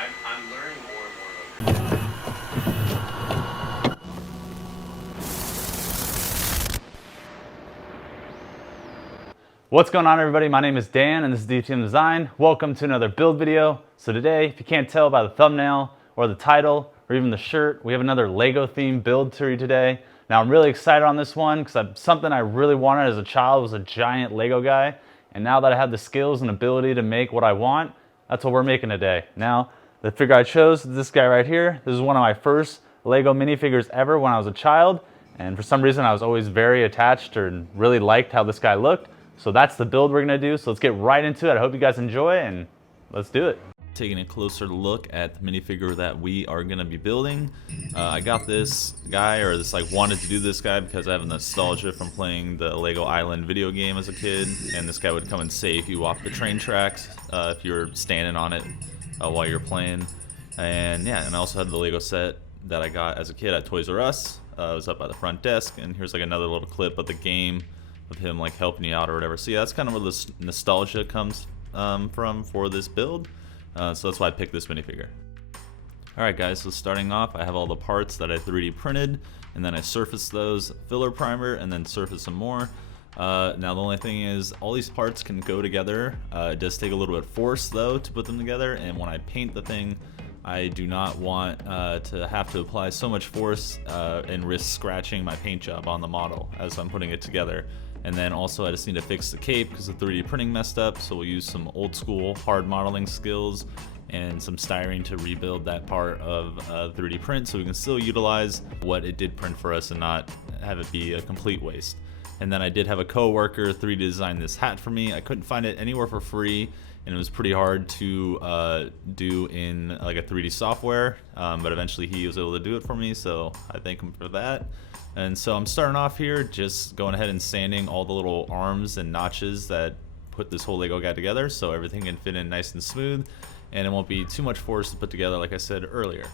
I'm learning more and more about What's going on, everybody? My name is Dan and this is DTM Design. Welcome to another build video. So today, if you can't tell by the thumbnail or the title or even the shirt, we have another Lego themed build to you today. Now I'm really excited on this one because something I really wanted as a child was a giant Lego guy. And now that I have the skills and ability to make what I want, that's what we're making today. Now, the figure I chose is this guy right here. This is one of my first Lego minifigures ever when I was a child. And for some reason, I was always very attached and really liked how this guy looked. So that's the build we're gonna do. So let's get right into it. I hope you guys enjoy and let's do it. Taking a closer look at the minifigure that we are gonna be building. I got this guy, or this wanted to do this guy because I have nostalgia from playing the Lego Island video game as a kid, and this guy would come and save you off the train tracks if you were standing on it while you're playing. And yeah, and I also had the Lego set that I got as a kid at Toys R Us. It was up by the front desk, and here's another little clip of the game of him helping you out or whatever. So yeah, that's kind of where this nostalgia comes from for this build. So that's why I picked this minifigure. Alright guys, so starting off, I have all the parts that I 3D printed, and then I surfaced those, filler primer, and then surface some more. Now the only thing is, all these parts can go together. It does take a little bit of force though to put them together, and when I paint the thing, I do not want to have to apply so much force and risk scratching my paint job on the model as I'm putting it together. And then also I just need to fix the cape because the 3D printing messed up, so we'll use some old school hard modeling skills and some styrene to rebuild that part of 3D print so we can still utilize what it did print for us and not have it be a complete waste. And then I did have a co-worker 3D design this hat for me. I couldn't find it anywhere for free, and it was pretty hard to do in a 3D software, but eventually he was able to do it for me, so I thank him for that. And so I'm starting off here just going ahead and sanding all the little arms and notches that put this whole Lego guy together so everything can fit in nice and smooth and it won't be too much force to put together, like I said earlier.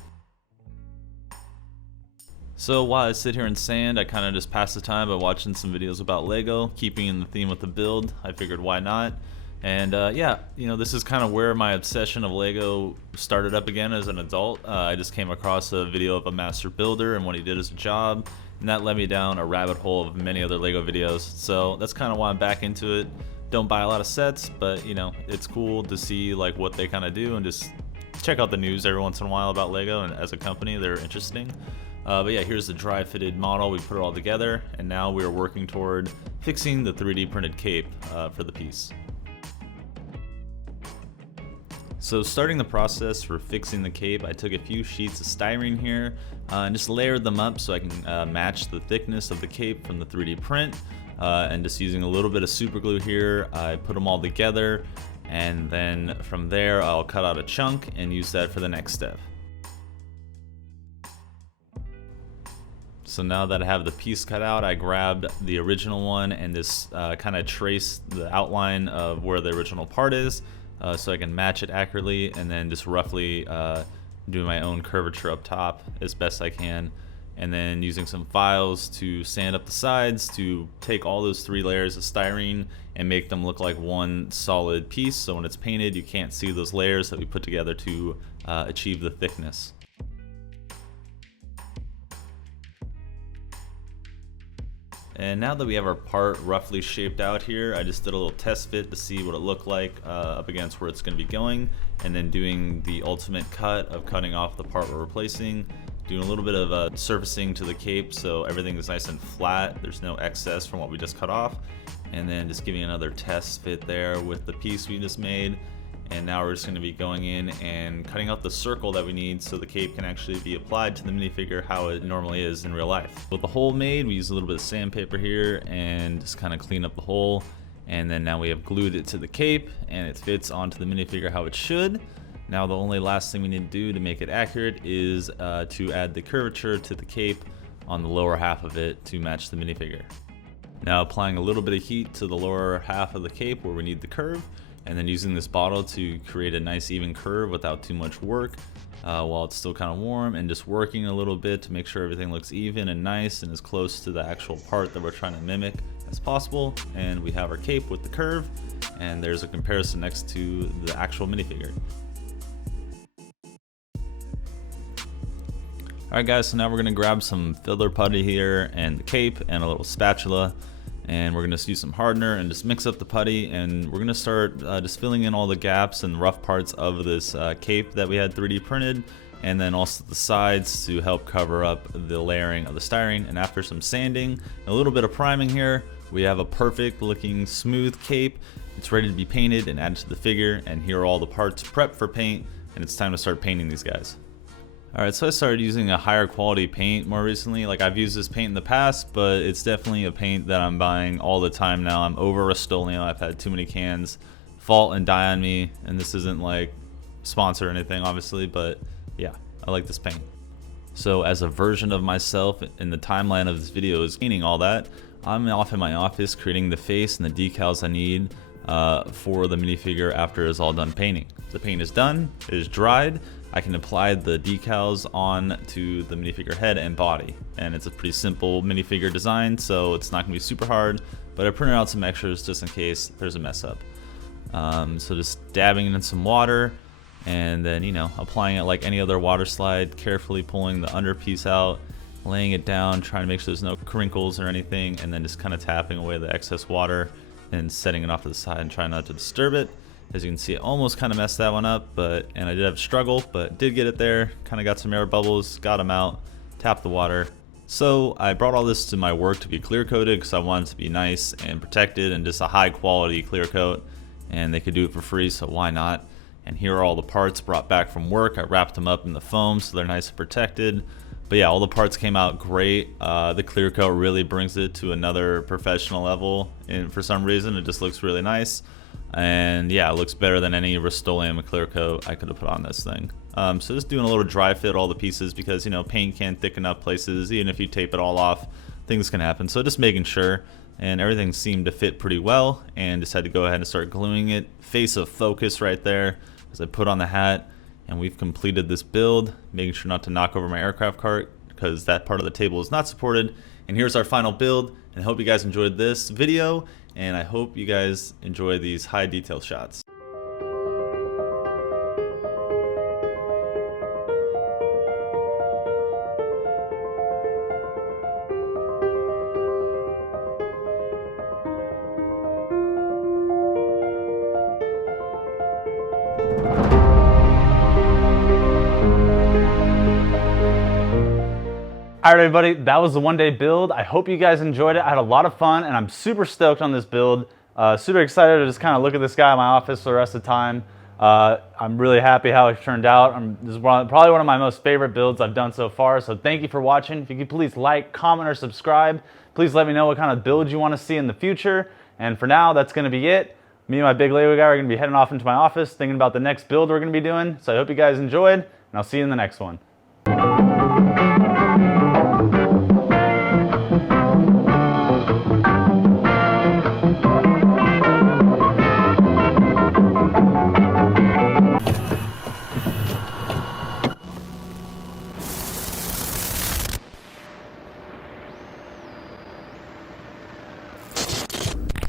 So while I sit here and sand, I kind of just pass the time by watching some videos about Lego, keeping in the theme with the build. I figured why not. And yeah, this is kind of where my obsession of Lego started up again as an adult. I just came across a video of a master builder and what he did as a job, and that led me down a rabbit hole of many other Lego videos. So that's kind of why I'm back into it. Don't buy a lot of sets, but it's cool to see what they kind of do and just check out the news every once in a while about Lego, and as a company they're interesting. But yeah, here's the dry fitted model. We put it all together, and now we are working toward fixing the 3D printed cape for the piece. So starting the process for fixing the cape, I took a few sheets of styrene here and just layered them up so I can match the thickness of the cape from the 3D print. And just using a little bit of super glue here, I put them all together, and then from there I'll cut out a chunk and use that for the next step. So now that I have the piece cut out, I grabbed the original one and just kind of traced the outline of where the original part is. So I can match it accurately, and then just roughly do my own curvature up top as best I can, and then using some files to sand up the sides to take all those 3 layers of styrene and make them look like one solid piece, so when it's painted you can't see those layers that we put together to achieve the thickness. And now that we have our part roughly shaped out here, I just did a little test fit to see what it looked like up against where it's going to be going, and then doing the ultimate cut of cutting off the part we're replacing, doing a little bit of surfacing to the cape so everything is nice and flat, there's no excess from what we just cut off, and then just giving another test fit there with the piece we just made. And now we're just going to be going in and cutting out the circle that we need so the cape can actually be applied to the minifigure how it normally is in real life. With the hole made, we use a little bit of sandpaper here and just kind of clean up the hole. And then now we have glued it to the cape and it fits onto the minifigure how it should. Now the only last thing we need to do to make it accurate is to add the curvature to the cape on the lower half of it to match the minifigure. Now applying a little bit of heat to the lower half of the cape where we need the curve, and then using this bottle to create a nice even curve without too much work while it's still kind of warm, and just working a little bit to make sure everything looks even and nice and as close to the actual part that we're trying to mimic as possible. And we have our cape with the curve, and there's a comparison next to the actual minifigure. Alright guys, so now we're going to grab some filler putty here and the cape and a little spatula, and we're going to use some hardener and just mix up the putty, and we're going to start just filling in all the gaps and rough parts of this cape that we had 3D printed, and then also the sides to help cover up the layering of the styrene. And after some sanding and a little bit of priming here, we have a perfect looking smooth cape. It's ready to be painted and added to the figure, and here are all the parts prepped for paint, and it's time to start painting these guys. Alright, so I started using a higher quality paint more recently. Like, I've used this paint in the past, but it's definitely a paint that I'm buying all the time now. I'm over Rust-Oleum. I've had too many cans fault and die on me, and this isn't like sponsor or anything obviously, but yeah, I like this paint. So as a version of myself in the timeline of this video is painting all that, I'm off in my office creating the face and the decals I need for the minifigure after it's all done painting. The paint is done, it is dried. I can apply the decals on to the minifigure head and body, and it's a pretty simple minifigure design, so it's not gonna be super hard, but I printed out some extras just in case there's a mess up. So just dabbing it in some water, and then, you know, applying it like any other water slide, carefully pulling the under piece out, laying it down, trying to make sure there's no crinkles or anything, and then just kind of tapping away the excess water and setting it off to the side and trying not to disturb it. As you can see, I almost kind of messed that one up, and I did have a struggle, but did get it there. Kind of got some air bubbles, got them out, tapped the water. So I brought all this to my work to be clear coated because I wanted it to be nice and protected and just a high quality clear coat, and they could do it for free, so why not? And here are all the parts brought back from work. I wrapped them up in the foam so they're nice and protected. But yeah, all the parts came out great. The clear coat really brings it to another professional level, and for some reason it just looks really nice. And yeah, it looks better than any Rust-Oleum clear coat I could have put on this thing. So just doing a little dry fit all the pieces because, you know, paint can thicken up places. Even if you tape it all off, things can happen. So just making sure, and everything seemed to fit pretty well, and just had to go ahead and start gluing it. Face of focus right there as I put on the hat, and we've completed this build, making sure not to knock over my aircraft cart because that part of the table is not supported. And here's our final build, and I hope you guys enjoyed this video, and I hope you guys enjoy these high detail shots. Alright everybody, that was the one-day build. I hope you guys enjoyed it. I had a lot of fun, and I'm super stoked on this build. Super excited to just kind of look at this guy in my office for the rest of the time. I'm really happy how it turned out. This is probably one of my most favorite builds I've done so far, so thank you for watching. If you could please like, comment, or subscribe. Please let me know what kind of build you want to see in the future. And for now, that's going to be it. Me and my big Lego guy are going to be heading off into my office thinking about the next build we're going to be doing. So I hope you guys enjoyed, and I'll see you in the next one.